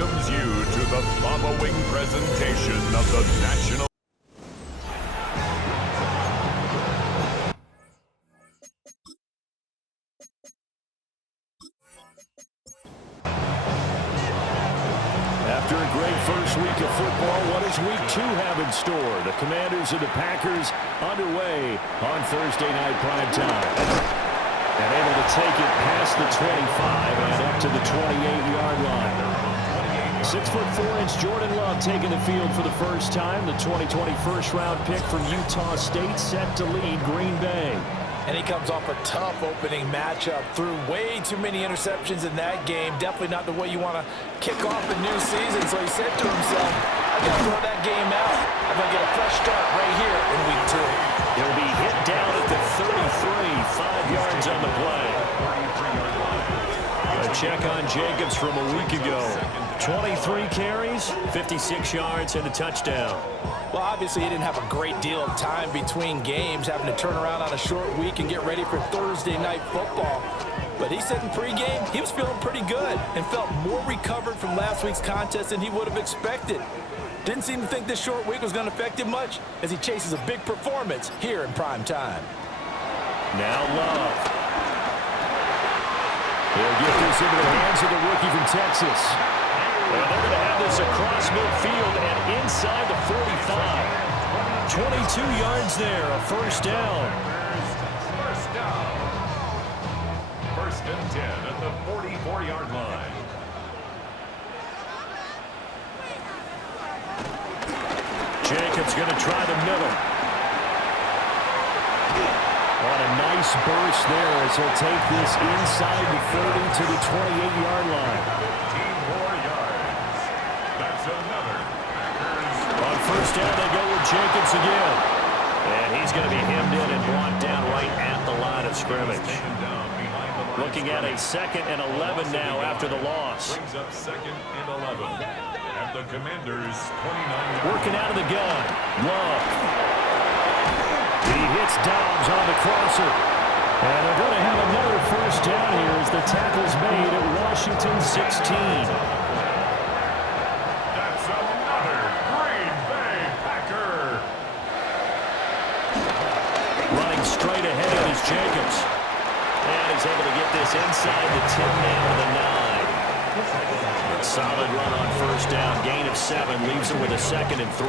welcomes you to the following presentation of the National. After a great first week of football, what does week 2 have in store? The Commanders and the Packers underway on Thursday night primetime. And able to take it past the 25 and up to the 28-yard line. 6'4" Jordan Love taking the field for the first time. The 2020 first-round pick from Utah State set to lead Green Bay. And he comes off a tough opening matchup. Threw way too many interceptions in that game. Definitely not the way you want to kick off a new season. So he said to himself, I got to throw that game out. I'm going to get a fresh start right here in week 2. He'll be hit down at the 33, 5 yards on the play. A check on Jacobs from a week ago. 23 carries, 56 yards, and a touchdown. Well, obviously, he didn't have a great deal of time between games, having to turn around on a short week and get ready for Thursday night football. But he said in pregame, he was feeling pretty good and felt more recovered from last week's contest than he would have expected. Didn't seem to think this short week was going to affect him much as he chases a big performance here in prime time. Now Love. He'll get this into the hands of the rookie from Texas. And they're going to have this across midfield and inside the 45. 22 yards there, a first down. First and 10 at the 44-yard line. Jacobs going to try the middle. On a nice burst there as he'll take this inside the 30 to the 28-yard line. 15 more yards. That's another. On first down, they go with Jacobs again. And he's going to be hemmed in and brought down right at the line of scrimmage. Looking at a 2nd and 11 now after the loss. Brings up 2nd and 11. At the Commanders' 29. Working out of the gun. Love. He hits Dobbs on the crosser. And they're going to have another first down here as the tackle's made at Washington 16. That's another Green Bay Packer. Running straight ahead is Jacobs. And he's able to get this inside the 10 now to the 9. Solid run on first down. Gain of 7 leaves him with a 2nd and 3.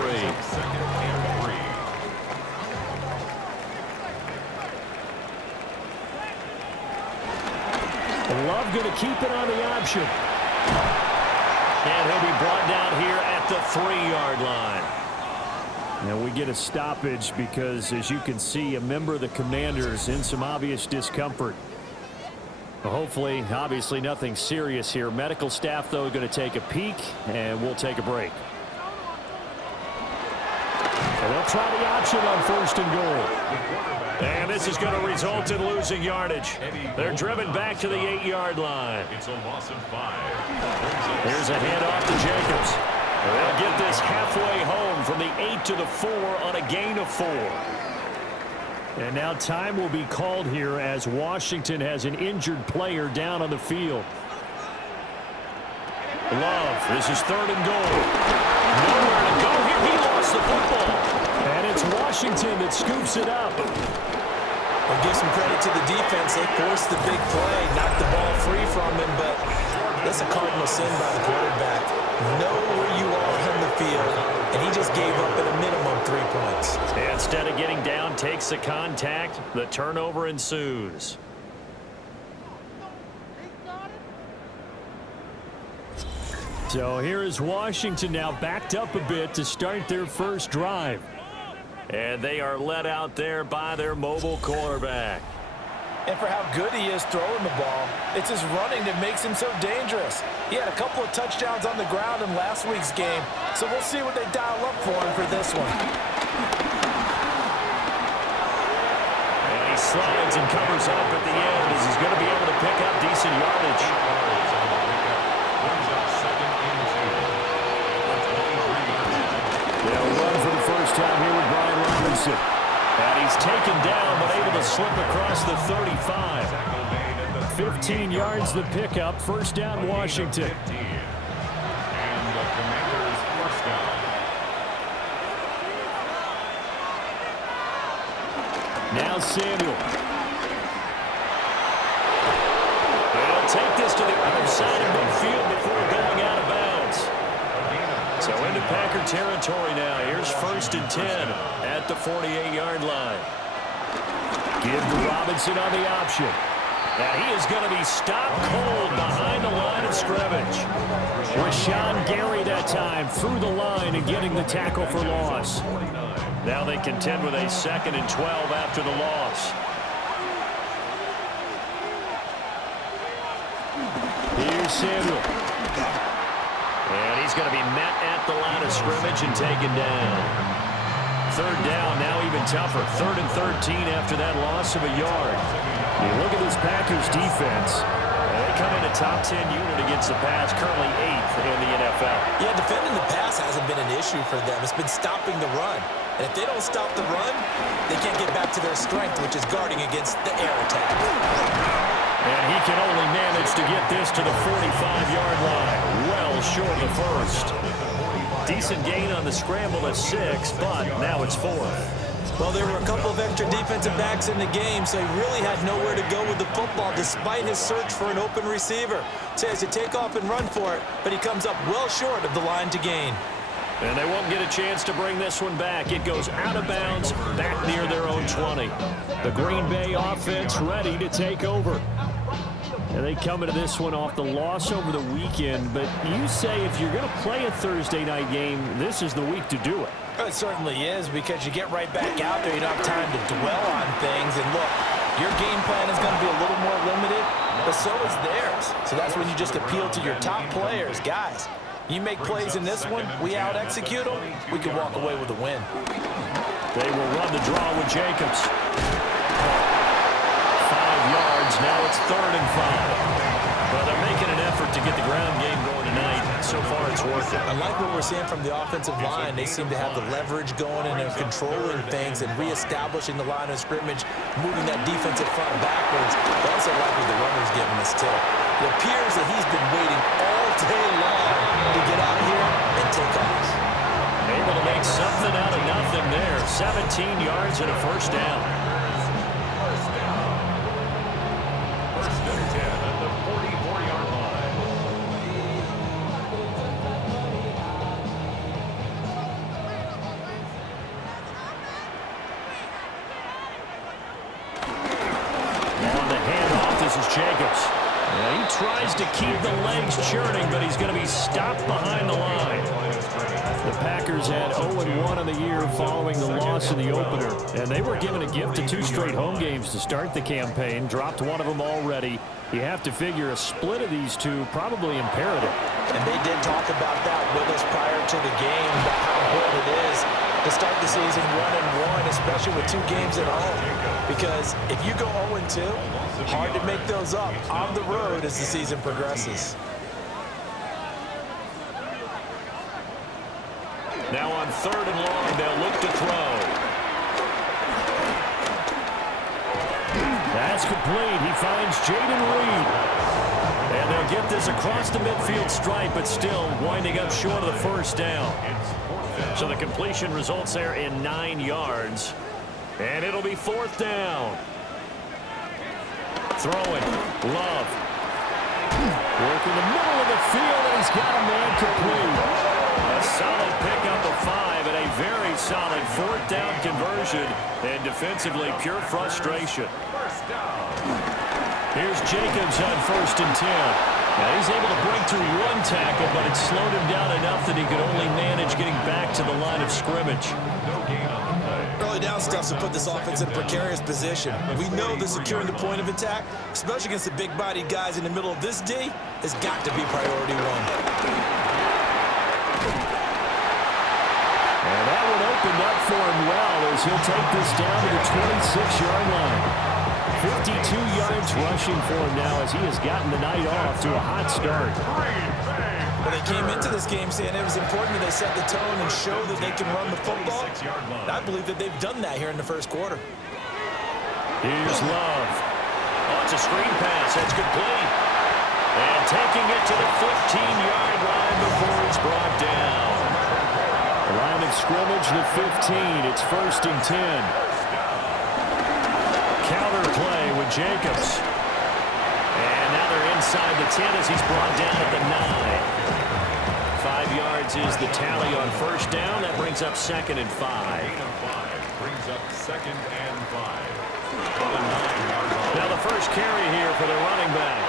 Love going to keep it on the option. And he'll be brought down here at the 3-yard line. Now we get a stoppage because, as you can see, a member of the Commanders in some obvious discomfort. Hopefully, obviously, nothing serious here. Medical staff, though, going to take a peek, and we'll take a break. And they'll try the option on first and goal. And this is going to result in losing yardage. They're driven back to the 8-yard line. It's a loss of 5. Here's a handoff to Jacobs. They'll get this halfway home from the 8 to the 4 on a gain of 4. And now time will be called here as Washington has an injured player down on the field. Love, this is 3rd and goal. Nowhere to go here. He lost the football. And it's Washington that scoops it up. I'll give some credit to the defense. They forced the big play, knocked the ball free from him, but that's a cardinal sin by the quarterback. Know where you are on the field, and he just gave up at a minimum 3 points. Instead of getting down, takes the contact. The turnover ensues. So here is Washington now backed up a bit to start their first drive. And they are led out there by their mobile quarterback. And for how good he is throwing the ball, it's his running that makes him so dangerous. He had a couple of touchdowns on the ground in last week's game, so we'll see what they dial up for him for this one. And he slides and covers up at the end as he's going to be able to pick up decent yardage. They'll run for the first time here with Brian Robinson. And he's taken down, but able to slip across the 35. 15 yards the pickup. First down, Washington. Now Samuel. They'll take this to the other side of midfield before going out of bounds. So into Packer territory now. Here's 1st and 10 at the 48-yard line. Give to Robinson on the option. Now he is going to be stopped cold behind the line of scrimmage. Rashawn Gary that time through the line and getting the tackle for loss. Now they contend with a 2nd and 12 after the loss. Here's Samuel. And he's going to be met at the line of scrimmage and taken down. 3rd down, now even tougher. 3rd and 13 after that loss of a yard. You look at this Packers defense. They come in a top 10 unit against the pass, currently 8th in the NFL. Yeah, defending the pass hasn't been an issue for them. It's been stopping the run. And if they don't stop the run, they can't get back to their strength, which is guarding against the air attack. And he can only manage to get this to the 45-yard line, well short of the first. Decent gain on the scramble at 6, but now it's 4th. Well, there were a couple of extra defensive backs in the game, so he really had nowhere to go with the football despite his search for an open receiver. So he has to take off and run for it, but he comes up well short of the line to gain. And they won't get a chance to bring this one back. It goes out of bounds, back near their own 20. The Green Bay offense ready to take over. And they come into this one off the loss over the weekend, but you say if you're going to play a Thursday night game, this is the week to do it. It certainly is, because you get right back out there. You don't have time to dwell on things. And look, your game plan is going to be a little more limited, but so is theirs. So that's when you just appeal to your top players. Guys, you make plays in this one, we out-execute them, we can walk away with a win. They will run the draw with Jacobs. 5 yards, now it's 3rd and 5. Well, they're making an effort to get the ground game going tonight. So far, it's working. I like what we're seeing from the offensive line. They seem to have the leverage going and they're controlling things and reestablishing the line of scrimmage, moving that defensive front backwards. They also like what the runner's giving us, too. It appears that he's been waiting all day long to get out here and take off. Able to make something out of nothing there. 17 yards and a 1st down. 1st and 10 at the 44-yard line. On the handoff, this is Jacobs. And he tries to keep the legs churning, but he's going to be stopped behind the line. The Packers had 0-1 on the year following the loss in the opener, and they were given a gift of 2 straight home games to start the campaign. Dropped one of them already. You have to figure a split of these two probably imperative. And they did talk about that with us prior to the game, about how important it is to start the season 1-1, especially with 2 games at home. Because if you go 0-2, hard to make those up on the road as the season progresses. Now on 3rd and long, they'll look to throw. That's complete. He finds Jaden Reed. And they'll get this across the midfield stripe, but still winding up short of the 1st down. So the completion results there in 9 yards. And it'll be 4th down. Throwing. Love. Work in the middle of the field, and he's got a man complete. A solid pickup of 5 and a very solid 4th down conversion. And defensively, pure frustration. Here's Jacobs on 1st and 10. Now he's able to break through 1 tackle, but it slowed him down enough that he could only manage getting back to the line of scrimmage. Early down stuff to put this offense in a precarious position. We know that securing the point of attack, especially against the big-bodied guys in the middle of this D, has got to be priority 1. And that one opened up for him well as he'll take this down to the 26-yard line. 52 yards rushing for him now as he has gotten the night off to a hot start. Well, they came into this game saying it was important that they set the tone and show that they can run the football. And I believe that they've done that here in the 1st quarter. Here's Love. Oh, it's a screen pass. That's complete. And taking it to the 15-yard line before it's brought down. The line of scrimmage, the 15. It's 1st and 10. counter play with Jacobs. And now they're inside the 10 as he's brought down at the 9. 5 yards is the tally on first down. That brings up 2nd and 5. Brings up 2nd and 5. Now the first carry here for the running back.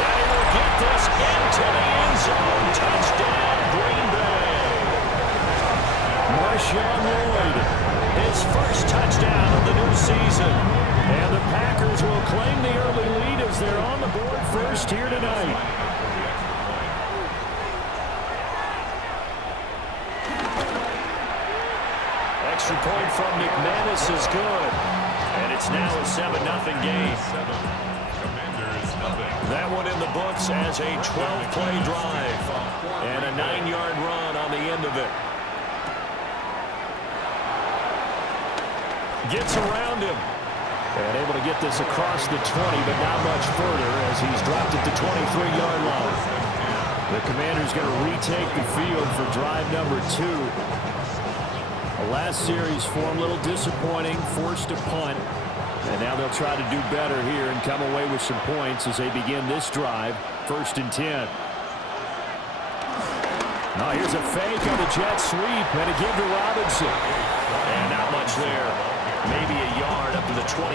And he will get this into the end zone. Touchdown, Green Bay. Marshawn Lloyd, his first touchdown of the new season. And the Packers will claim the early lead as they're on the board first here tonight. Extra point from McManus is good. And it's now a 7-0 game. That one in the books as a 12-play drive. And a 9-yard run on the end of it. Gets around him. And able to get this across the 20, but not much further as he's dropped at the 23-yard line. The Commanders going to retake the field for drive number 2. The last series for him, a little disappointing, forced a punt. And now they'll try to do better here and come away with some points as they begin this drive, 1st and 10. Now here's a fake on the jet sweep, and a give to Robinson. And not much there. Maybe a yard up to the 24.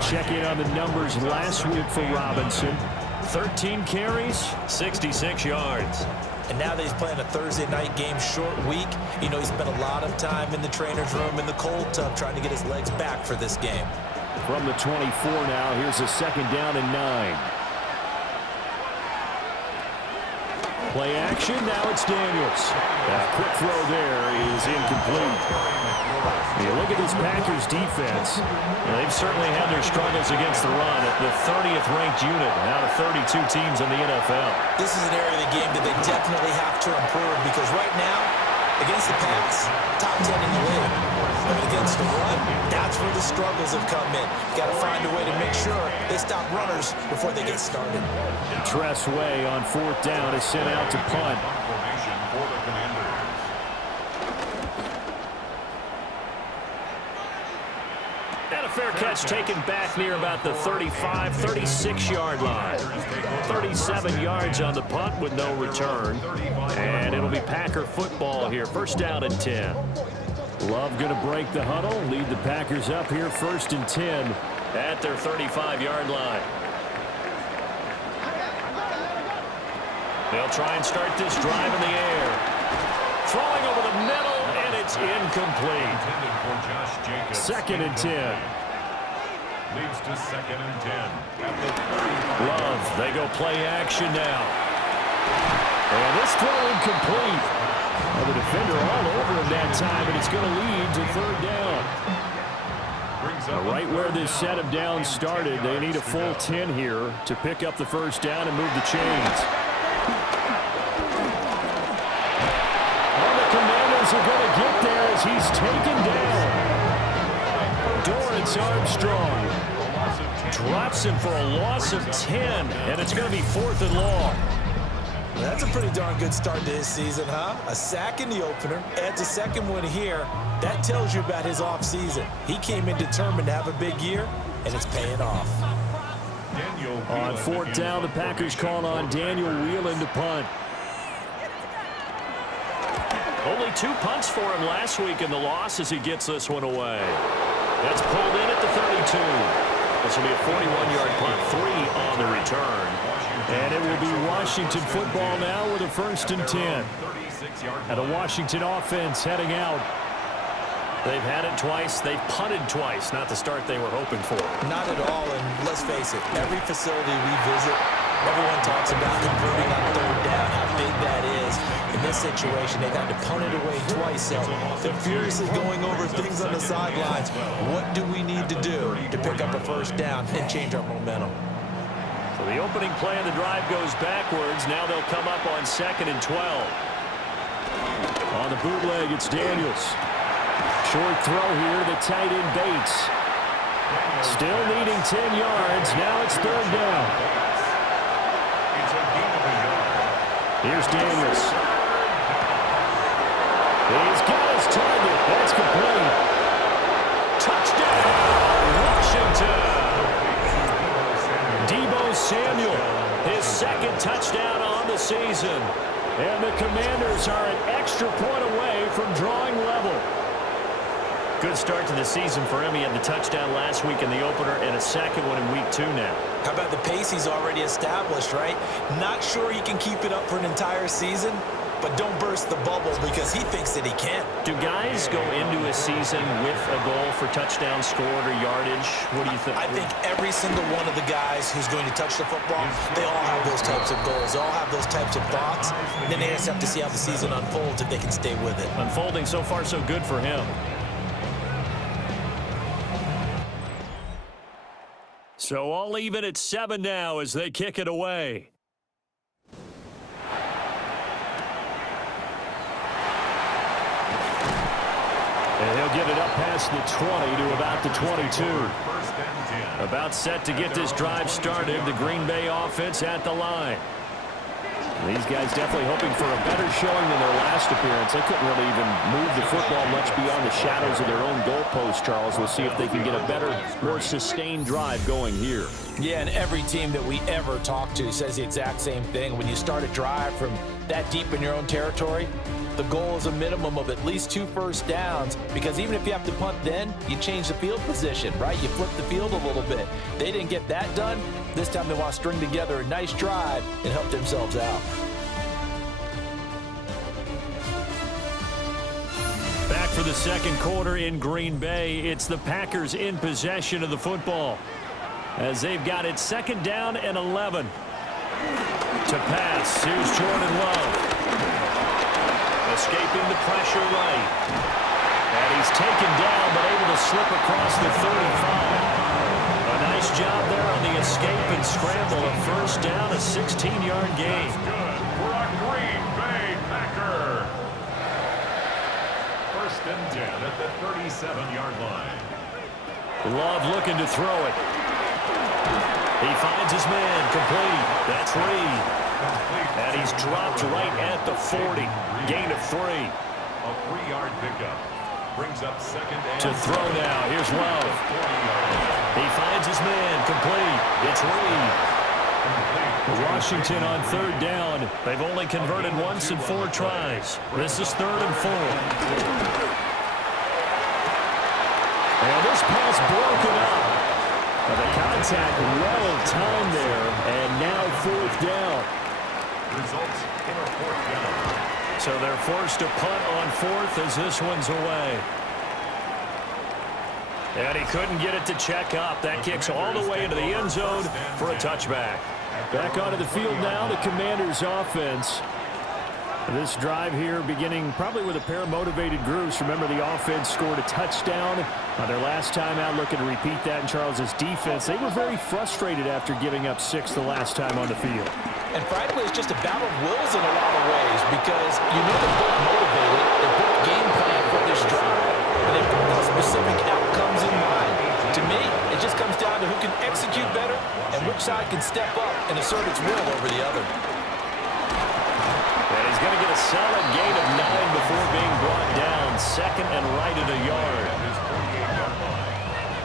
Check in on the numbers last week for Robinson. 13 carries, 66 yards. And now that he's playing a Thursday night game, short week, you know, he spent a lot of time in the trainer's room in the cold tub trying to get his legs back for this game. From the 24 now, here's a 2nd down and 9. Play action, now it's Daniels. Quick throw there is incomplete. You look at this Packers defense. They've certainly had their struggles against the run at the 30th ranked unit out of 32 teams in the NFL. This is an area of the game that they definitely have to improve because right now, against the pass, top 10 in the league. But against the run, that's where the struggles have come in. Got to find a way to make sure they stop runners before they get started. Tress Way on 4th down is sent out to punt. And a fair catch taken back near about the 35, 36-yard line. 37 yards on the punt with no return. And it'll be Packer football here. 1st down and 10. Love going to break the huddle, lead the Packers up here 1st and 10 at their 35-yard line. They'll try and start this drive in the air. Throwing over the middle, and it's incomplete. 2nd and 10. Leads to 2nd and 10. Love, they go play action now. And this throw incomplete. Well, the defender all over him that time, and it's going to lead to 3rd down. Right where this set of downs started, they need a full 10 here to pick up the 1st down and move the chains. Are going to get there as he's taken down. Dorrance Armstrong drops him for a loss of 10, and it's going to be 4th and long. That's a pretty darn good start to his season, huh? A sack in the opener, adds a 2nd one here. That tells you about his offseason. He came in determined to have a big year, and it's paying off. On 4th down, the Packers call on Daniel Whelan to punt. Only 2 punts for him last week in the loss as he gets this one away. That's pulled in at the 32. This will be a 41-yard punt, 3 on the return. And it will be Washington football now with a 1st and 10. And the Washington offense heading out. They've had it twice. They've punted twice. Not the start they were hoping for. Not at all, and let's face it, every facility we visit, everyone talks about converting on 3rd down, how big that is. In this situation, they've had to punt it away twice, so they're furiously going over things on the sidelines. What do we need to do to pick up a 1st down and change our momentum? So the opening play of the drive goes backwards. Now they'll come up on 2nd and 12. On the bootleg, it's Daniels. Short throw here to the tight end Bates. Still needing 10 yards. Now it's 3rd down. Here's Daniels. He's got his target. That's complete. Touchdown, Washington. Deebo Samuel, his second touchdown on the season. And the Commanders are an extra point away from drawing level. Good start to the season for him. He had the touchdown last week in the opener and a second one in week 2 now. How about the pace he's already established, right? Not sure he can keep it up for an entire season, but don't burst the bubble because he thinks that he can. Do guys go into a season with a goal for touchdown scored or yardage? What do you think? I think every single one of the guys who's going to touch the football, they all have those types of goals. They all have those types of thoughts. Then they just have to see how the season unfolds if they can stay with it. Unfolding so far so good for him. So all even at 7 now as they kick it away. And he'll get it up past the 20 to about the 22. About set to get this drive started. The Green Bay offense at the line. These guys definitely hoping for a better showing than their last appearance. They couldn't really even move the football much beyond the shadows of their own goalpost, Charles. We'll see if they can get a better, more sustained drive going here. Yeah, and every team that we ever talk to says the exact same thing. When you start a drive from that deep in your own territory, the goal is a minimum of at least 2 first downs, because even if you have to punt then, you change the field position, right? You flip the field a little bit. They didn't get that done. This time they want to string together a nice drive and help themselves out. Back for the second quarter in Green Bay. It's the Packers in possession of the football as they've got it 2nd down and 11. To pass, here's Jordan Love. Escaping the pressure right. And he's taken down but able to slip across the 35. A nice job there on the escape and scramble. A first down, a 16-yard gain. Good for a Green Bay Packer. 1st and 10 at the 37-yard line. Love looking to throw it. He finds his man, complete. That's Reed. And he's dropped right at the 40. Gain of 3. A 3-yard pickup. Brings up 2nd and To throw now. Here's Love. He finds his man, complete. It's Reed. Washington on 3rd down. They've only converted once in 4 tries. This is 3rd and 4. And this pass broken up. But the contact well timed there, and now 4th down. Results in a 4th down. So they're forced to punt on 4th as this one's away. And he couldn't get it to check up. That kicks all the way into the end zone for a touchback. Back onto the field now, the Commanders' offense. This drive here beginning probably with a pair of motivated groups. Remember, the offense scored a touchdown on their last time out, looking to repeat that in Charles's defense. They were very frustrated after giving up 6 the last time on the field. And frankly, it's just a battle of wills in a lot of ways, because you know they're both motivated, they're both game plan for this drive, and they both have specific outcomes in mind. To me, it just comes down to who can execute better and which side can step up and assert its will over the other. And he's going to get a solid gain of 9 before being brought down. 2nd and right at a yard.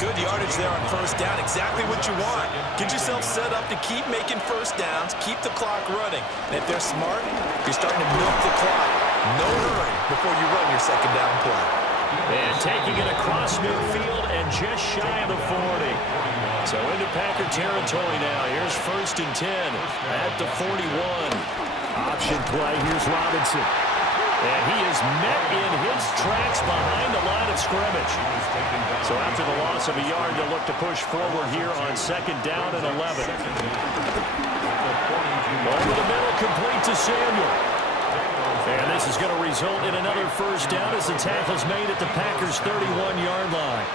Good yardage there on 1st down. Exactly what you want. Get yourself set up to keep making 1st downs, keep the clock running. And if they're smart, you're starting to milk the clock. No hurry before you run your 2nd down play. And taking it across midfield and just shy of the 40. So into Packer territory now. Here's 1st and 10 at the 41. Option play. Here's Robinson. And he is met in his tracks behind the line of scrimmage. So after the loss of a yard, they'll look to push forward here on 2nd down and 11. Over the middle, complete to Samuel. And this is going to result in another 1st down as the tackle's made at the Packers' 31-yard line.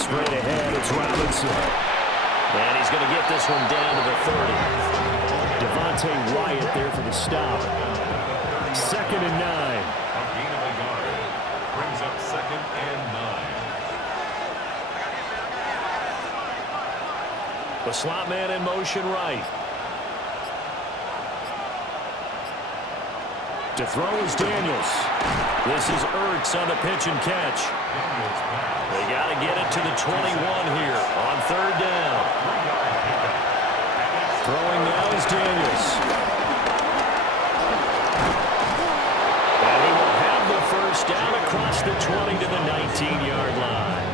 Straight ahead, it's Robinson. And he's going to get this one down to the 30. Devontae Wyatt there for the stop. 2nd and 9. A gain of a yard. Brings up 2nd and 9. The slot man in motion right. To throw is Daniels. This is Ertz on the pitch and catch. They got to get it to the 21 here on third down. Throwing now is Daniels. And he will have the first down across the 20 to the 19-yard line.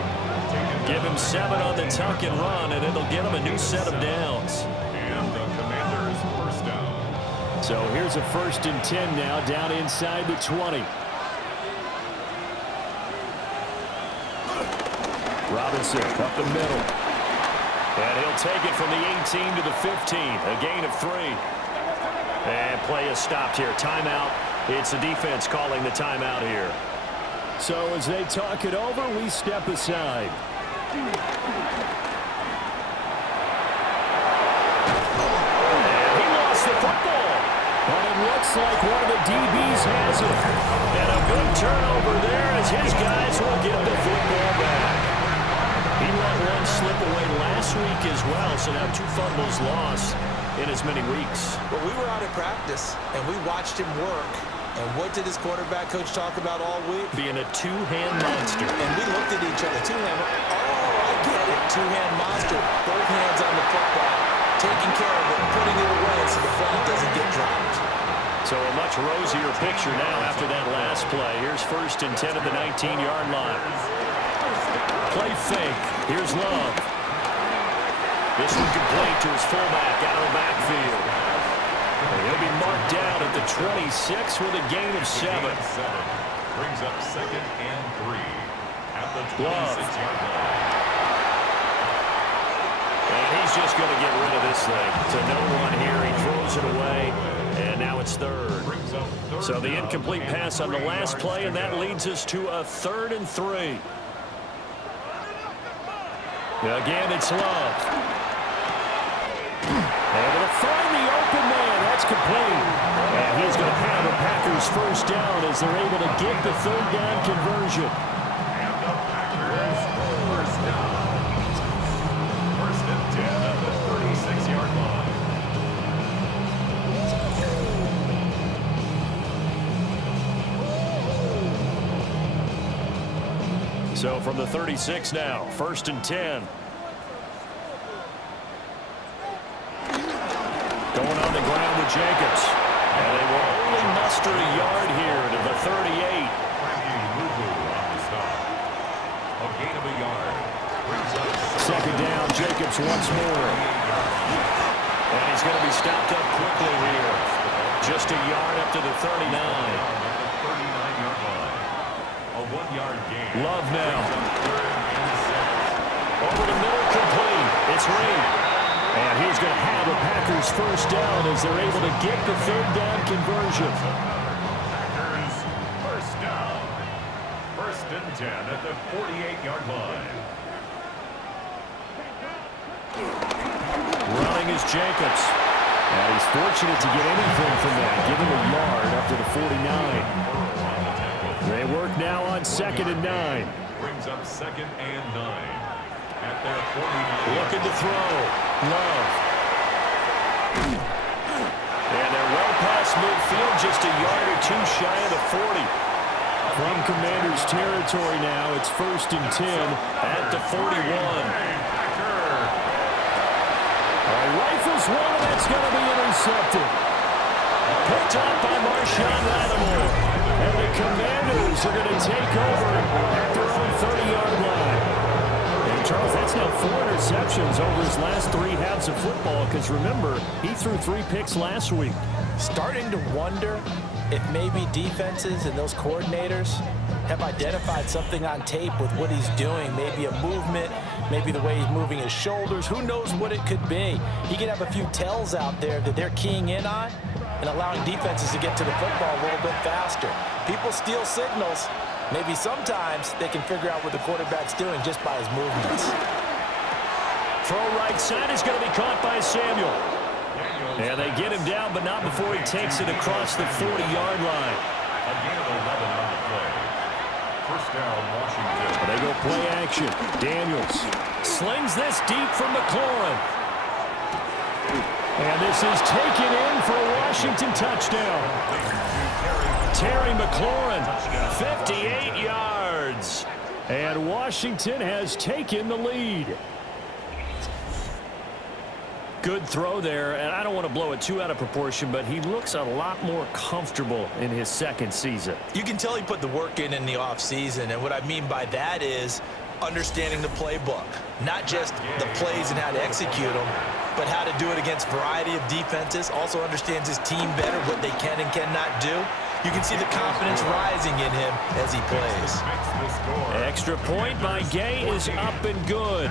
Give him 7 on the tuck and run, and it'll get him a new set of downs. And the Commanders' first down. So here's a 1st and 10 now, down inside the 20. Robinson up the middle. And he'll take it from the 18 to the 15. A gain of 3. And play is stopped here. Timeout. It's the defense calling the timeout here. So as they talk it over, we step aside. And he lost the football. But it looks like one of the DBs has it. And a big turnover there as his guys will get the football back. He let one slip away last week as well, so now 2 fumbles lost in as many weeks. Well, we were out at practice, and we watched him work. And what did his quarterback coach talk about all week? Being a 2-hand monster. And we looked at each other. 2-hand. Oh, I get it. 2-hand monster. Both hands on the football. Taking care of it, putting it away so the ball doesn't get dropped. So a much rosier picture now after that last play. Here's 1st and 10 at the 19-yard line. Play fake. Here's Love. This one complete to his fullback out of the backfield. And he'll be marked down at the 26 with a gain of 7. Brings up 2nd and 3 at the 26-yard line. And he's just going to get rid of this thing. To no one here. He throws it away. And now it's 3rd. So the incomplete pass on the last play, and that leads us to a 3rd and 3. Again, it's Love. Able to find the open man. That's complete. And he's going to have the Packers first down as they're able to get the 3rd down conversion. And the Packers first down. 1st and 10 at the 36-yard line. So from the 36 now, 1st and 10. Going on the ground with Jacobs. And they will only muster a yard here to the 38. On the stop. A gain of a yard. Brings up 2nd down, Jacobs once more. And he's going to be stopped up quickly here. Just a yard up to the 39. 39-yard line. A 1-yard gain. Love now. 3rd and 6. Over the middle, complete. It's Reed. And he's going to have the Packers first down as they're able to get the 3rd down conversion. Packers first down. 1st and 10 at the 48-yard line. Running is Jacobs. And he's fortunate to get anything from that. Give him a yard up to the 49. They work now on 2nd and 9. Brings up 2nd and 9 at their 49. Looking to throw. Love. And they're well past midfield, just a yard or 2 shy of the 40. From Commanders territory now, it's 1st and 10 at the 41. Rifles one, and that's going to be intercepted. Picked up by Marshawn Lattimore. And the Commanders are going to take over at their own 30-yard line. And Charles, that's now 4 interceptions over his last 3 halves of football, because remember, he threw 3 picks last week. Starting to wonder if maybe defenses and those coordinators have identified something on tape with what he's doing. Maybe a movement, maybe the way he's moving his shoulders. Who knows what it could be? He could have a few tells out there that they're keying in on and allowing defenses to get to the football a little bit faster. People steal signals. Maybe sometimes they can figure out what the quarterback's doing just by his movements. Throw right side is going to be caught by Samuel. And they get him down, but not before he takes it across the 40-yard line. A gain of 11 on the play. First down, Washington. They go play action. Daniels slings this deep from McLaurin. And this is taken in for a Washington touchdown. Terry McLaurin, 58 yards. And Washington has taken the lead. Good throw there, and I don't want to blow it too out of proportion, but he looks a lot more comfortable in his second season. You can tell he put the work in the offseason, and what I mean by that is understanding the playbook. Not just the plays and how to execute them, but how to do it against a variety of defenses. Also understands his team better, what they can and cannot do. You can see the confidence rising in him as he plays. Extra point by Gay is up and good.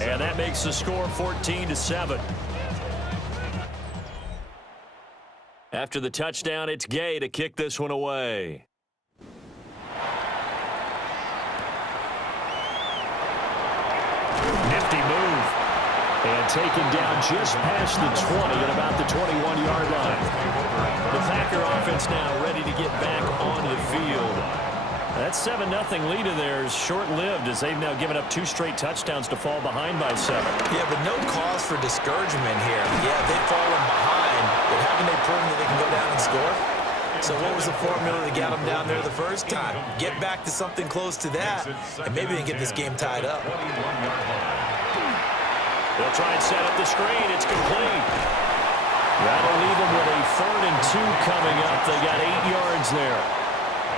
And that makes the score 14-7. After the touchdown, it's Gay to kick this one away. Nifty move. And taken down just past the 20 at about the 21-yard line. The Packer offense now ready to get back onto the field. That 7-0 lead of theirs short-lived as they've now given up 2 straight touchdowns to fall behind by 7. Yeah, but no cause for discouragement here. Yeah, they've fallen behind, but haven't they proven that they can go down and score? So what was the formula that got them down there the first time? Get back to something close to that, and maybe they can get this game tied up. They'll try and set up the screen. It's complete. That'll leave them with a 3rd and 2 coming up. They got 8 yards there.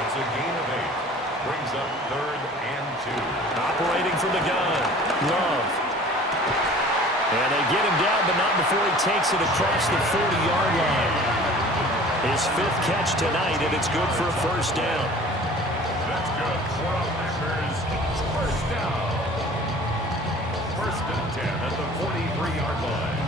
It's a gain of 8. Brings up 3rd and 2. Operating from the gun. Love. And they get him down, but not before he takes it across the 40-yard line. His 5th catch tonight, and it's good for a first down. That's good for the Packers. First down. 1st and 10 at the 43-yard line.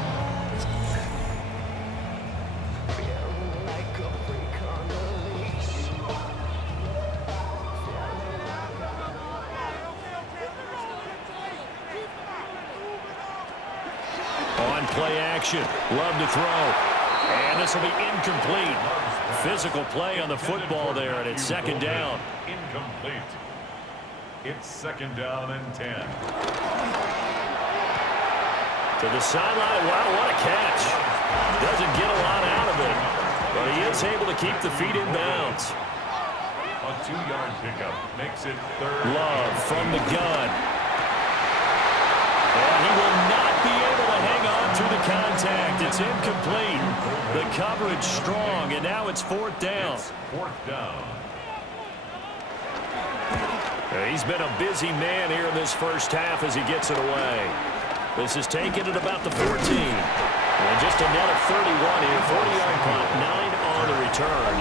On play action. Love to throw. And this will be incomplete. Physical play on the football there, and it's 2nd down. Incomplete. It's 2nd down and 10. To the sideline. Wow, what a catch. Doesn't get a lot out of it, but he is able to keep the feet in bounds. A 2-yard pickup makes it 3rd. Love from the gun. And he will not be able to hang on through the contact. It's incomplete. The coverage strong, and now it's 4th down. It's 4th down. He's been a busy man here in this first half as he gets it away. This is taken at about the 14. And just a net of 31 here. 40-yard punt, 9 on the return.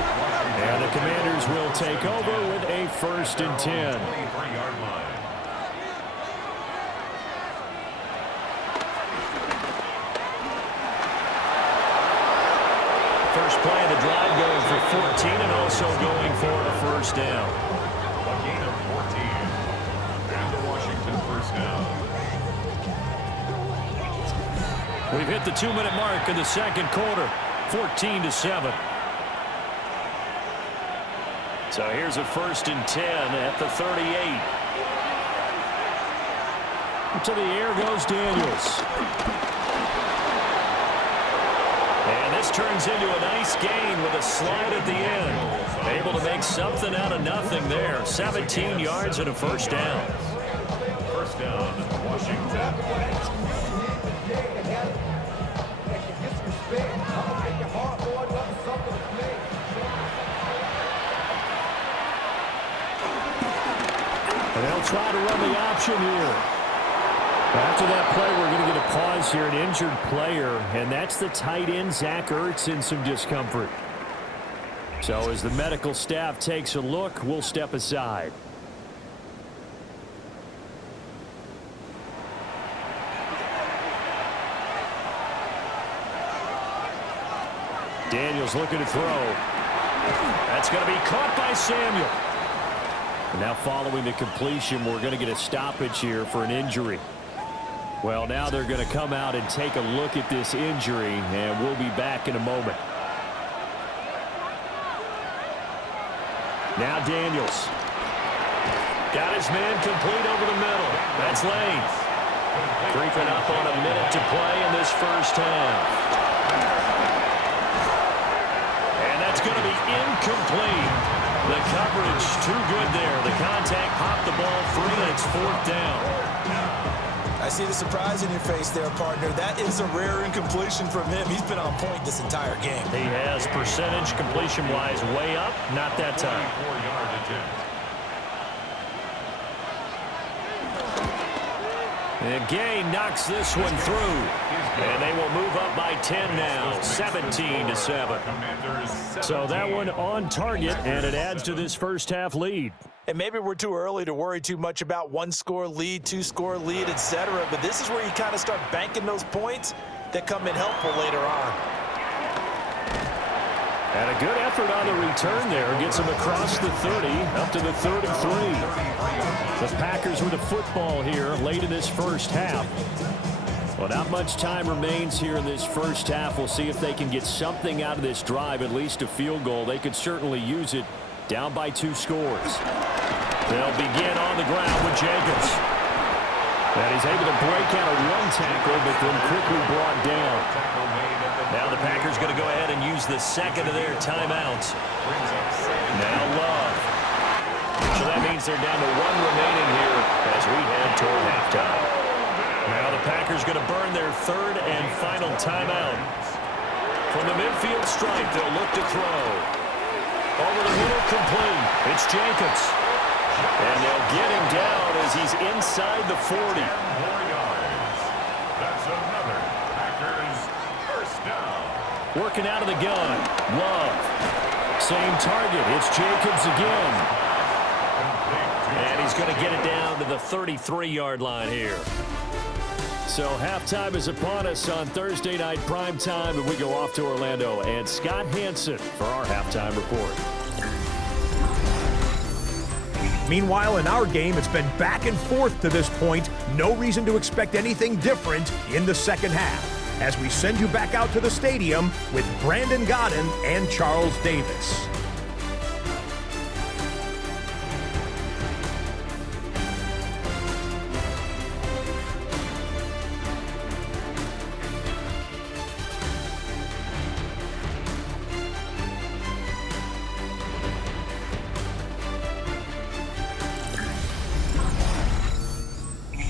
And the Commanders will take over with a 1st and 10. 23-yard line. First play of the drive going for 14 and also going for a first down. A gain of 14. And the Washington first down. We've hit the 2-minute mark in the 2nd quarter. 14-7. So here's a 1st and 10 at the 38. To the air goes Daniels. And this turns into a nice gain with a slide at the end. Able to make something out of nothing there. 17 yards and a first down. First down, Washington. And they'll try to run the option here. After that play, we're going to get a pause here, an injured player, and that's the tight end, Zach Ertz, in some discomfort. So as the medical staff takes a look, we'll step aside. Daniels looking to throw. That's going to be caught by Samuel. And now following the completion, we're going to get a stoppage here for an injury. Well, now they're going to come out and take a look at this injury, and we'll be back in a moment. Now Daniels. Got his man complete over the middle. That's Lane. Creeping up on a minute to play in this first half. And that's going to be incomplete. The coverage too good there. The contact popped the ball free, and it's 4th down. I see the surprise in your face there, partner. That is a rare incompletion from him. He's been on point this entire game. He has percentage completion-wise way up. Not that time. 4-yard attempt. And Gay knocks this one through. And they will move up by 10 now, 17-7. So that one on target, and it adds to this first half lead. And maybe we're too early to worry too much about 1-score lead, 2-score lead, etc. But this is where you kind of start banking those points that come in helpful later on. And a good effort on the return there. Gets him across the 30, up to the 33. The Packers with the football here late in this first half. Well, not much time remains here in this first half. We'll see if they can get something out of this drive, at least a field goal. They could certainly use it. Down by 2 scores. They'll begin on the ground with Jacobs. And he's able to break out of one tackle, but then quickly brought down. Now the Packers going to go ahead and use the second of their timeouts. Now Love. So that means they're down to 1 remaining here as we head toward halftime. Now the Packers going to burn their 3rd and final timeout. From the midfield stripe, they'll look to throw. Over the middle, complete. It's Jacobs. And they'll get him down as he's inside the 40. 4 yards. That's another Packers first down. Working out of the gun. Love. Same target. It's Jacobs again. And he's going to get it down to the 33-yard line here. So halftime is upon us on Thursday night primetime, and we go off to Orlando. And Scott Hansen for our halftime report. Meanwhile, in our game, it's been back and forth to this point. No reason to expect anything different in the second half, as we send you back out to the stadium with Brandon Godden and Charles Davis.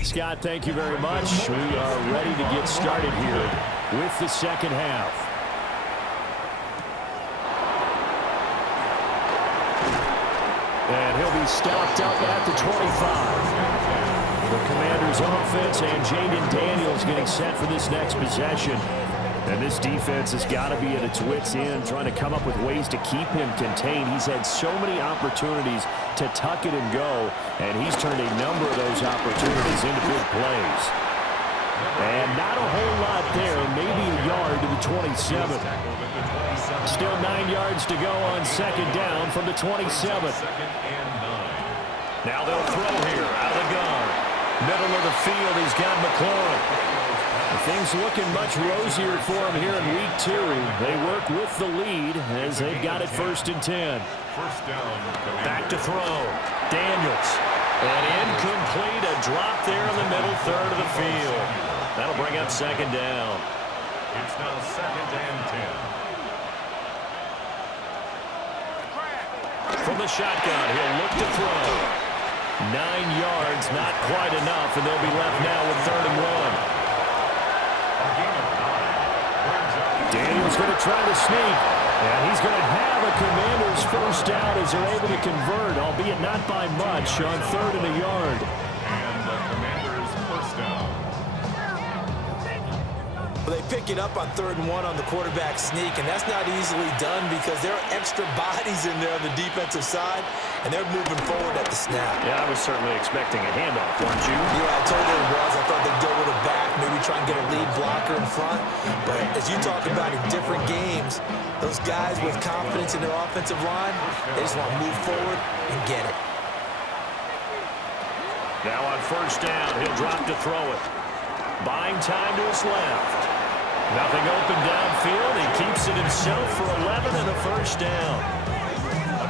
Scott, thank you very much. We are ready to get started here with the second half. And he'll be stopped up at the 25. The Commanders' offense and Jaden Daniels getting set for this next possession. And this defense has got to be at its wits' end, trying to come up with ways to keep him contained. He's had so many opportunities to tuck it and go, and he's turned a number of those opportunities into big plays. And not a whole lot there, maybe a yard to the 27. Still 9 yards to go on second down from the 27. Now they'll throw here out of the gun. Middle of the field, he's got McLaurin. Things looking much rosier for him here in week 2. They work with the lead as they've got it 1st and 10. First down. Back to throw. Daniels. And incomplete. A drop there in the middle third of the field. That'll bring up second down. It's now 2nd and 10. From the shotgun, he'll look to throw. 9 yards, not quite enough, and they'll be left now with 3rd and 1. Daniels going to try to sneak, and he's going to have a Commanders first down as they're able to convert, albeit not by much, on 3rd and a yard. And the Commanders first down. They pick it up on 3rd and 1 on the quarterback sneak, and that's not easily done because there are extra bodies in there on the defensive side, and they're moving forward at the snap. Yeah, I was certainly expecting a handoff, weren't you? Yeah, I totally was. I thought they'd go with a back, maybe try and get a lead blocker in front. But as you talk about in different games, those guys with confidence in their offensive line, they just want to move forward and get it. Now on first down, he'll drop to throw it. Buying time to his left. Nothing open downfield. He keeps it himself for 11 and a first down. A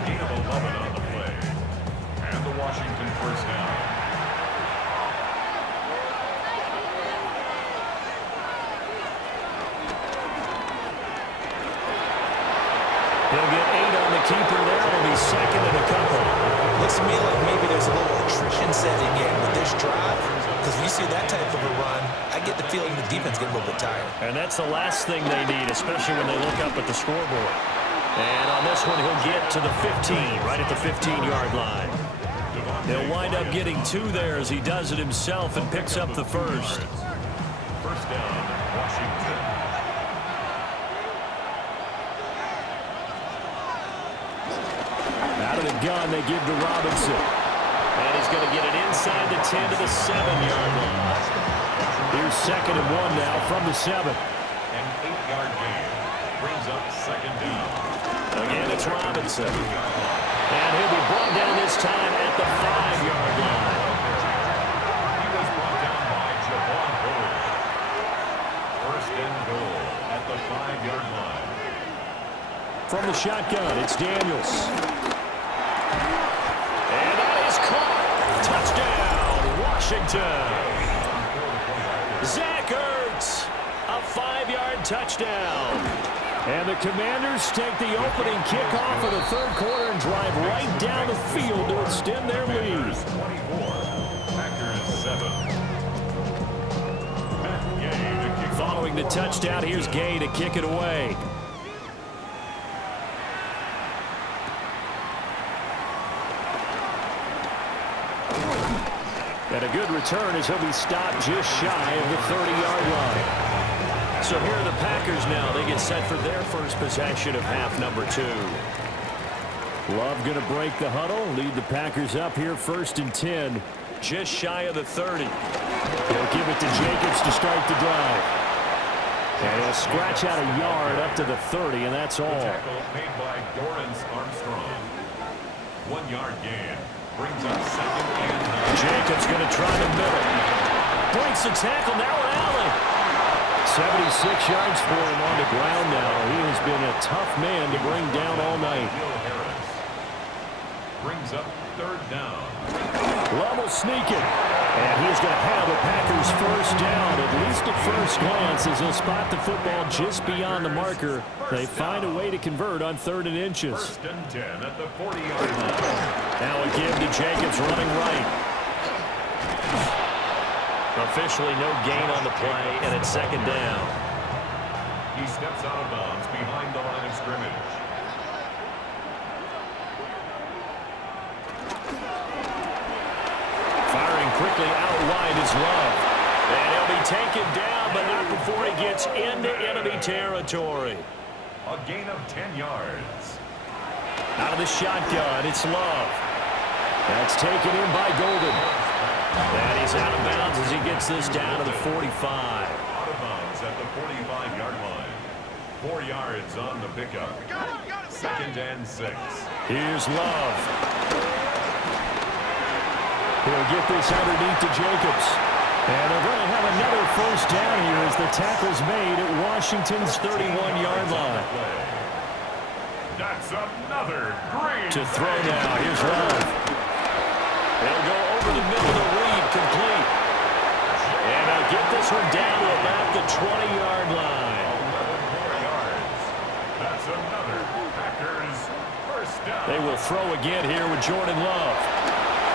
gain of 11 on the play. And the Washington first down. He'll get 8 on the to me like maybe there's a little attrition setting in with this drive, because when you see that type of a run, I get the feeling the defense gets a little bit tired. And that's the last thing they need, especially when they look up at the scoreboard. And on this one, he'll get to the 15, right at the 15-yard line. He'll wind up getting 2 there as he does it himself and picks up the first. First down, Washington. Out of the gun, they give to Robinson. And he's going to get it inside the 10 to the 7-yard line. Here's 2nd and 1 now from the 7. An 8-yard gain brings up 2nd down. Again, it's Robinson. And he'll be brought down this time at the 5-yard line. He was brought down by Javon Bullard. First and goal at the 5-yard line. From the shotgun, it's Daniels. And that is caught. Touchdown, Washington. Zach Ertz, a 5-yard touchdown. And the Commanders take the opening kickoff of the 3rd quarter and drive right down the field to extend their lead. 24, Packers 7. Matt Gay to kick. Following the touchdown, here's Gay to kick it away. And a good return as he'll be stopped just shy of the 30-yard line. So here are the Packers now. They get set for their first possession of half number 2. Love going to break the huddle, lead the Packers up here 1st and 10, just shy of the 30. He'll give it to Jacobs to start the drive. And he'll scratch out a yard up to the 30, and that's all. The tackle made by Dorrance Armstrong. 1-yard gain brings up 2nd and 9. Jacobs going to try the middle. Breaks the tackle, now an alley. 76 yards for him on the ground now. He has been a tough man to bring down all night. Brings up 3rd down. Love will sneak it. And he's going to have the Packers first down, at least at first glance, as he'll spot the football just beyond the marker. They find a way to convert on 3rd and inches. 1st and 10 at the 40-yard line. Now a give to Jacobs running right. Officially no gain on the play, and it's 2nd down. He steps out of bounds behind the line of scrimmage. Firing quickly out wide is Love. And he'll be taken down, but not before he gets into enemy territory. A gain of 10 yards. Out of the shotgun, it's Love. That's taken in by Golden. And he's out of bounds as he gets this down to the 45. Out of bounds at the 45-yard line. 4 yards on the pickup. 2nd and 6. Here's Love. He'll get this underneath to Jacobs. And they're going to have another first down here as the tackle's made at Washington's 31-yard line. That's another great To throw now, here's Love. They'll go over the middle to Reed, complete. And they'll get this one down to about the 20-yard line. 11 more yards. That's another Packers first down. They will throw again here with Jordan Love.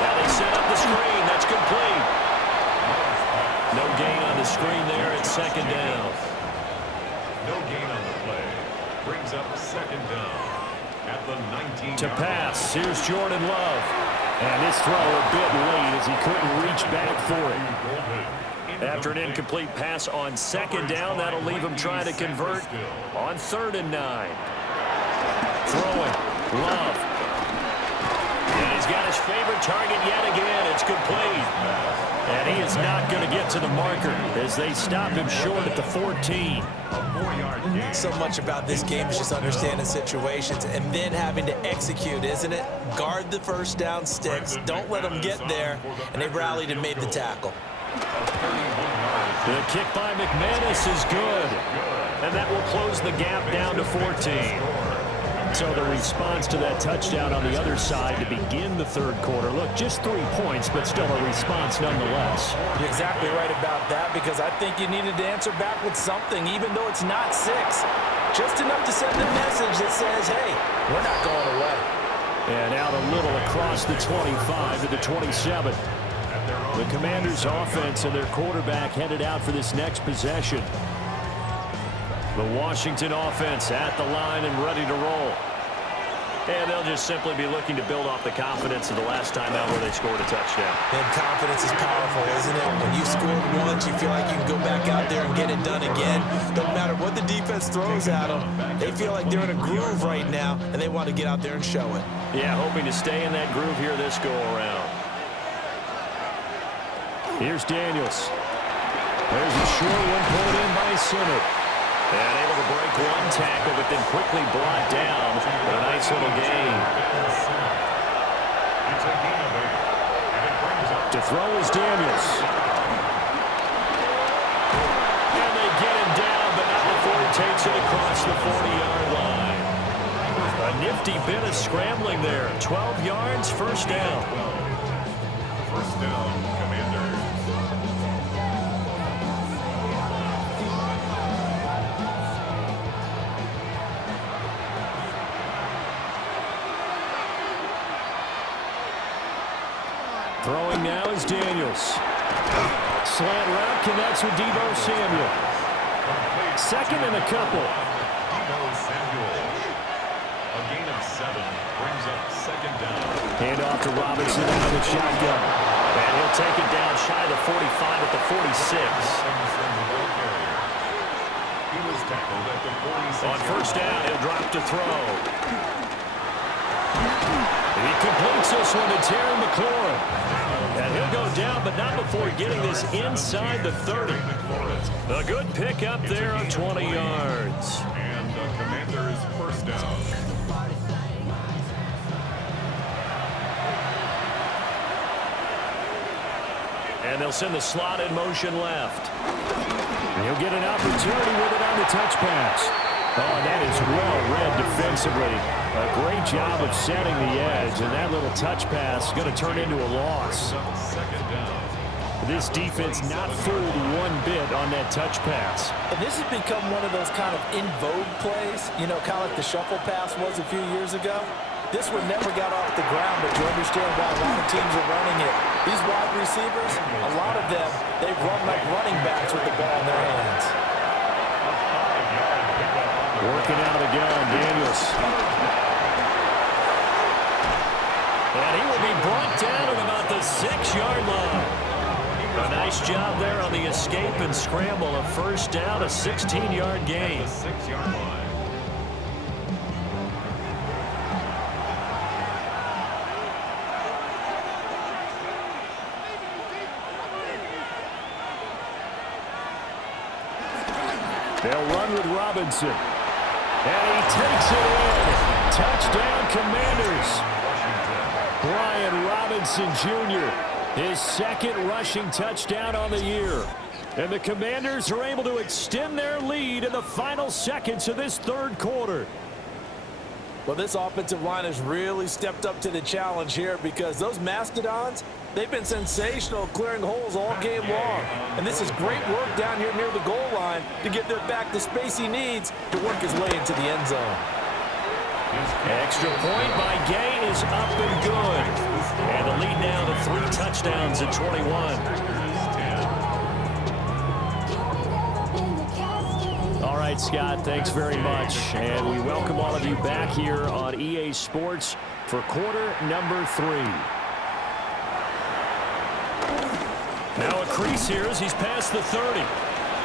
Now they set up the screen. That's complete. No gain on the screen there. It's 2nd down. No gain on the play. Brings up 2nd down at the 19. To pass, here's Jordan Love. And this throw a bit late as he couldn't reach back for it. After an incomplete pass on 2nd down, that'll leave him trying to convert on 3rd and 9. Throwing, Love. And he's got his favorite target yet again. It's complete. And he is not going to get to the marker as they stop him short at the 14. So much about this game is just understanding situations and then having to execute, isn't it? Guard the first down sticks. Don't let them get there. And they rallied and made the tackle. The kick by McManus is good. And that will close the gap down to 14. So the response to that touchdown on the other side to begin the 3rd quarter. Look, just 3 points, but still a response nonetheless. You're exactly right about that, because I think you needed to answer back with something, even though it's not 6. Just enough to send a message that says, hey, we're not going away. And out a little across the 25 to the 27. The Commanders' offense and their quarterback headed out for this next possession. The Washington offense at the line and ready to roll. And they'll just simply be looking to build off the confidence of the last time out where they scored a touchdown. And confidence is powerful, isn't it? When you scored once, you feel like you can go back out there and get it done again. No matter what the defense throws at them, they feel like they're in a groove right now, and they want to get out there and show it. Yeah, hoping to stay in that groove here this go-around. Here's Daniels. There's a short one pulled in by Sinnott. And able to break one tackle, but then quickly brought down for a nice little gain. To throw is Daniels. And they get him down, but not before he takes it across the 40-yard line. A nifty bit of scrambling there. 12 yards, first down. First down, Commanders. Throwing now is Daniels. Slant route connects with Deebo Samuel. Second and a couple. Deebo Samuel. A gain of 7 brings up second down. Hand off to Robinson out of the shotgun. And he'll take it down shy of the 45 at the 46. He was tackled at the 46. On first down, he'll drop to throw. He completes this one to Terry McLaurin. And he'll go down, but not before getting this inside the 30. A good pick up there on 20 yards. And the Commanders' first down. And they'll send the slot in motion left. And he'll get an opportunity with it on the touch pass. Oh, that is well read defensively. A great job of setting the edge, and that little touch pass is going to turn into a loss. Second down. This defense not fooled one bit on that touch pass. And this has become one of those kind of in vogue plays, you know, kind of like the shuffle pass was a few years ago. This one never got off the ground, but you understand why a lot of teams are running it. These wide receivers, a lot of them, they run like running backs with the ball in their hands. Working out of the gun, Daniels. And he will be brought down at about the 6-yard line. A nice job there on the escape and scramble. A first down, a 16-yard gain. The 6-yard line. They'll run with Robinson. And he takes it in. Touchdown, Commanders. Brian Robinson Jr., his second rushing touchdown on the year. And the Commanders are able to extend their lead in the final seconds of this third quarter. Well, this offensive line has really stepped up to the challenge here because those Mastodons, they've been sensational clearing holes all game long. And this is great work down here near the goal line to get their back the space he needs to work his way into the end zone. Extra point by Gay is up and good. And the lead now to 3 touchdowns at 21. All right, Scott, thanks very much. And we welcome all of you back here on EA Sports for quarter number 3. Now a crease here as he's past the 30.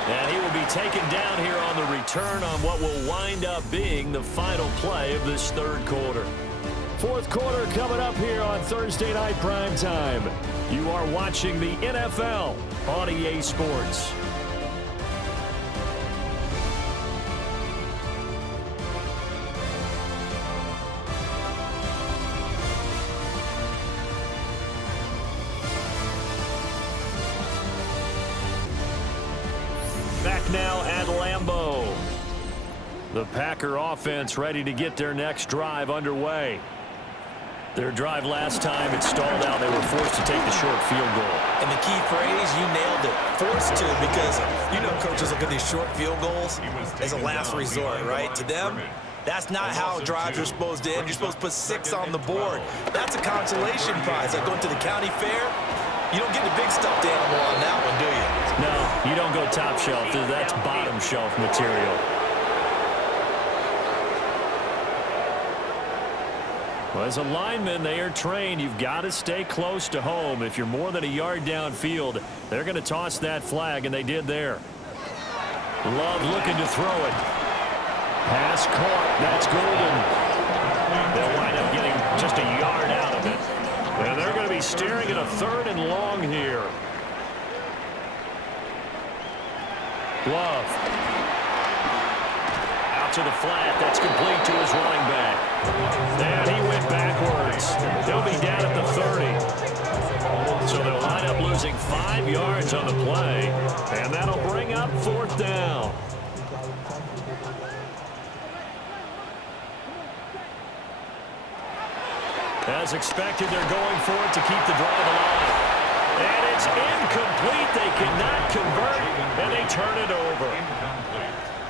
And he will be taken down here on the return on what will wind up being the final play of this third quarter. Fourth quarter coming up here on Thursday Night Primetime. You are watching the NFL on EA Sports. Back now at Lambeau. The Packer offense ready to get their next drive underway. Their drive last time, it stalled out. They were forced to take the short field goal. And the key phrase, you nailed it. Forced to, because you know coaches look at these short field goals as a last resort, right? To them, That's not how drives are supposed to end. You're supposed to put 6 on the board. That's a consolation prize. Like going to the county fair, you don't get the big stuffed animal on that one, do you? No, you don't go top shelf. That's bottom shelf material. Well, as a lineman, they are trained. You've got to stay close to home. If you're more than a yard downfield, they're going to toss that flag, and they did there. Love looking to throw it. Pass caught. That's golden. They'll wind up getting just a yard out of it. And they're going to be staring at a 3rd and long here. Love. Out to the flat. That's complete to his running back. And he went backwards. They'll be down at the 30. So they'll wind up losing 5 yards on the play. And that'll bring up 4th down. As expected, they're going for it to keep the drive alive. And it's incomplete. They cannot convert, and they turn it over.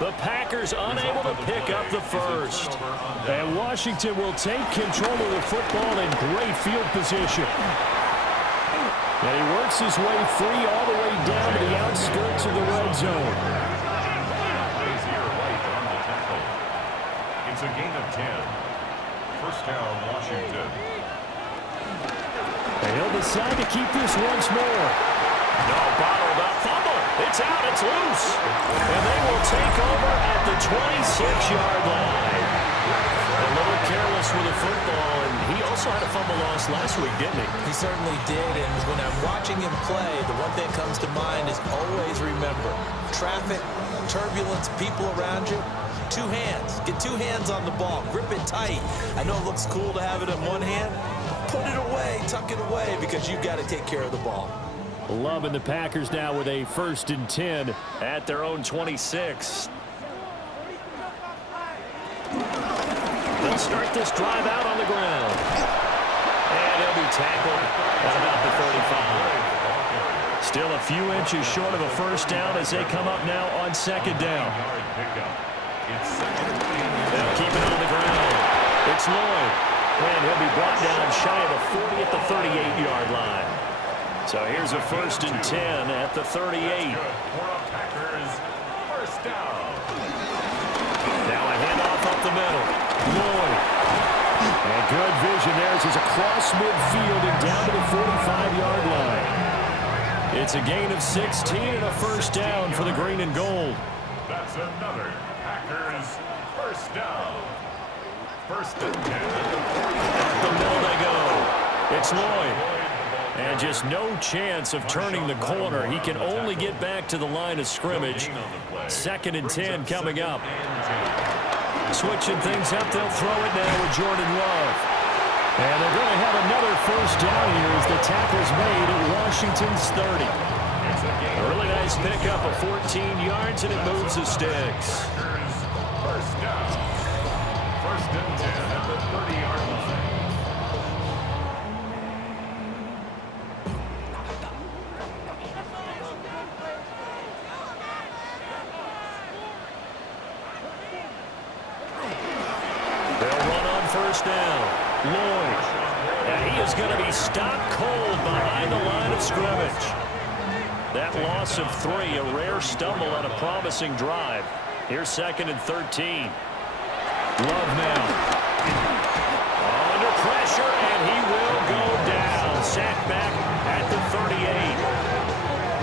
The Packers unable to pick up the first. And Washington will take control of the football in great field position. And he works his way free all the way down to the outskirts of the red zone. It's a gain of 10. First down, Washington. And he'll decide to keep this once more. No, bottled up. Fumble. It's out. It's loose. And they will take over at the 26-yard line. A little careless with the football, and he also had a fumble loss last week, didn't he? He certainly did, and when I'm watching him play, the one thing that comes to mind is always remember, traffic, turbulence, people around you, 2 hands. Get 2 hands on the ball. Grip it tight. I know it looks cool to have it in one hand. Put it away. Tuck it away because you've got to take care of the ball. Loving the Packers now with a 1st and 10 at their own 26. They'll start this drive out on the ground. And he'll be tackled at about the 35. Still a few inches short of a first down as they come up now on 2nd down. They'll keep it on the ground. It's Lloyd. And he'll be brought down shy of the 40 at the 38-yard line. So here's a 1st and 10 at the 38. First down. Now a handoff up the middle. Lloyd. And good vision there as he's across midfield and down to the 45-yard line. It's a gain of 16 and a first down for the green and gold. That's another Packers first down. 1st and 10 at the middle they go. It's Lloyd. And just no chance of turning the corner. He can only get back to the line of scrimmage. 2nd and 10 coming up. Switching things up, they'll throw it now with Jordan Love. And they're going to have another first down here as the tackle's made at Washington's 30. A really nice pickup of 14 yards, and it moves the sticks. First down. 1st and 10 at the 30-yard line. They'll run on first down. Lloyd. And he is going to be stopped cold behind the line of scrimmage. That loss of 3, a rare stumble on a promising drive. Here's 2nd and 13. Love now. Under pressure, and he will go down. Sack back at the 38.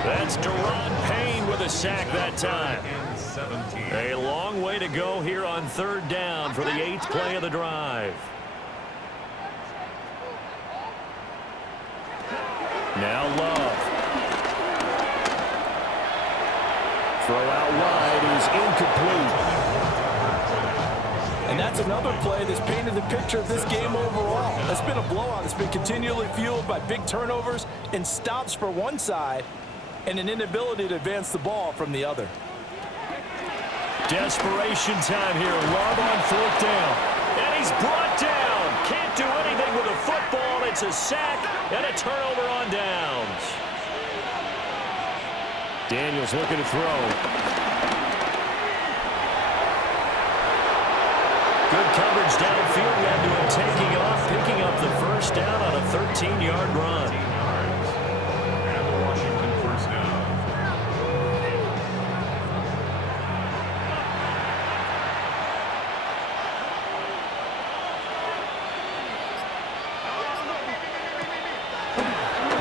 That's Deron Payne with a sack that time. A long way to go here on 3rd down for the 8th play of the drive. Now Love. Throw out wide is incomplete. And that's another play that's painted the picture of this game overall. It's been a blowout. It's been continually fueled by big turnovers and stops for one side and an inability to advance the ball from the other. Desperation time here. Love on 4th down. And he's brought down. Can't do anything with a football. It's a sack and a turnover on downs. Daniels looking to throw. coverage downfield led to him taking off, picking up the first down on a 13-yard run. And the Washington first down.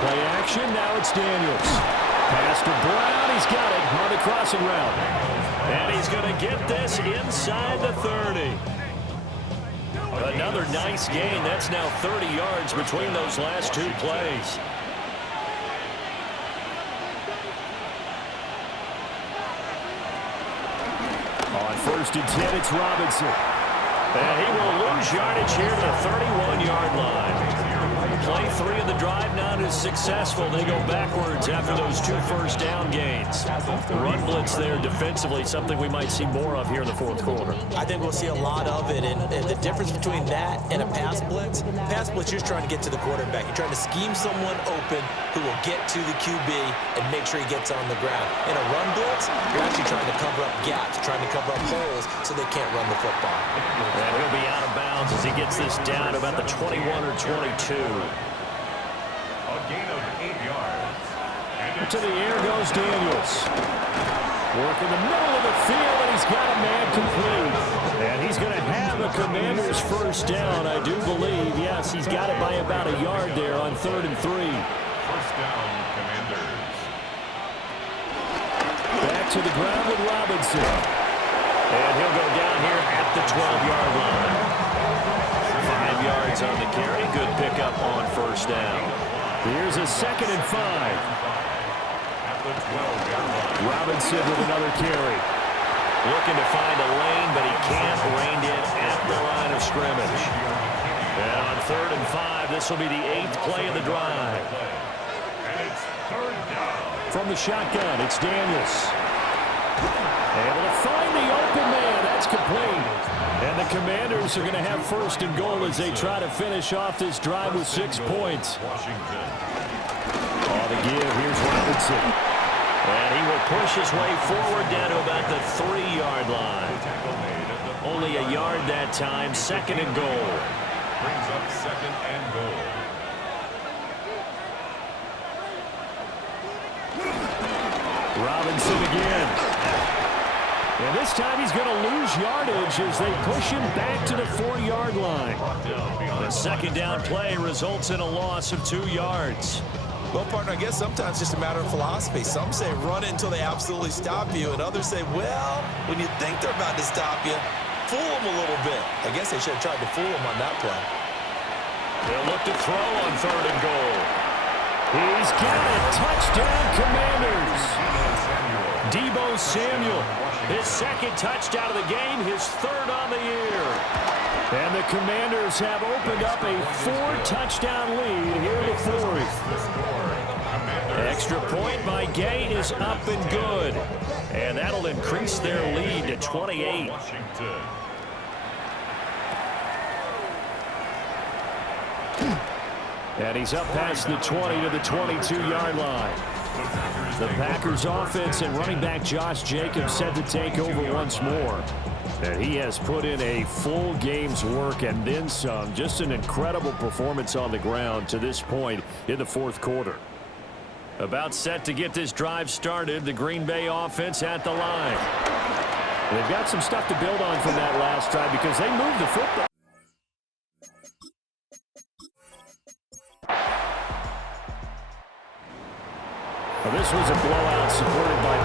Play action, now it's Daniels. Pass to Brown, he's got it on the crossing route. And he's going to get this inside the 30. Another nice gain. That's now 30 yards between those last two plays. On 1st and 10, it's Robinson. And he will lose yardage here to the 31-yard line. Play 3 of the drive not as successful. They go backwards after those 2 first down gains. The run blitz there defensively, something we might see more of here in the 4th quarter. I think we'll see a lot of it, and the difference between that and a pass blitz, you're trying to get to the quarterback. You're trying to scheme someone open who will get to the QB and make sure he gets on the ground. In a run blitz, you're actually trying to cover up gaps, trying to cover up holes so they can't run the football. And he'll be out of bounds as he gets this down to about the 21 or 22. A gain of 8 yards. To the air goes Daniels. Work in the middle of the field, and he's got a man complete. And he's going to have a Commander's first down, I do believe. Yes, he's got it by about a yard there on 3rd and 3. First down, Commanders. Back to the ground with Robinson. And he'll go down here at the 12-yard line. 5 yards on the carry. Good pickup on first down. Here's a 2nd and 5. At the 12-yard line. Robinson with another carry. Looking to find a lane, but he can't. Reined in at the line of scrimmage. And on 3rd and 5, this will be the 8th play of the drive. And it's 3rd down. From the shotgun, it's Daniels. Able to find the open man. That's complete. And the Commanders are going to have 1st and goal as they try to finish off this drive with 6 points. Washington. All to give. Here's Robinson. And he will push his way forward down to about the 3-yard line. Only a yard that time. 2nd and goal. Brings up 2nd and goal. Robinson again. And this time he's going to lose yardage as they push him back to the 4-yard line. The 2nd down play results in a loss of 2 yards. Well, partner, I guess sometimes it's just a matter of philosophy. Some say run it until they absolutely stop you, and others say, well, when you think they're about to stop you, fool them a little bit. I guess they should have tried to fool them on that play. They'll look to throw on 3rd and goal. He's got it. Touchdown, Commanders. Deebo Samuel, his 2nd touchdown of the game, his 3rd on the year. And the Commanders have opened up a 4-touchdown lead here in the 4th. Extra point by Gay is up and good. And that'll increase their lead to 28. Washington. And he's up past the 20 to the 22-yard line. The Packers offense and running back Josh Jacobs set to take over once more. And he has put in a full game's work and then some. Just an incredible performance on the ground to this point in the 4th quarter. About set to get this drive started, the Green Bay offense at the line. They've got some stuff to build on from that last drive because they moved the football. This was a blowout supported by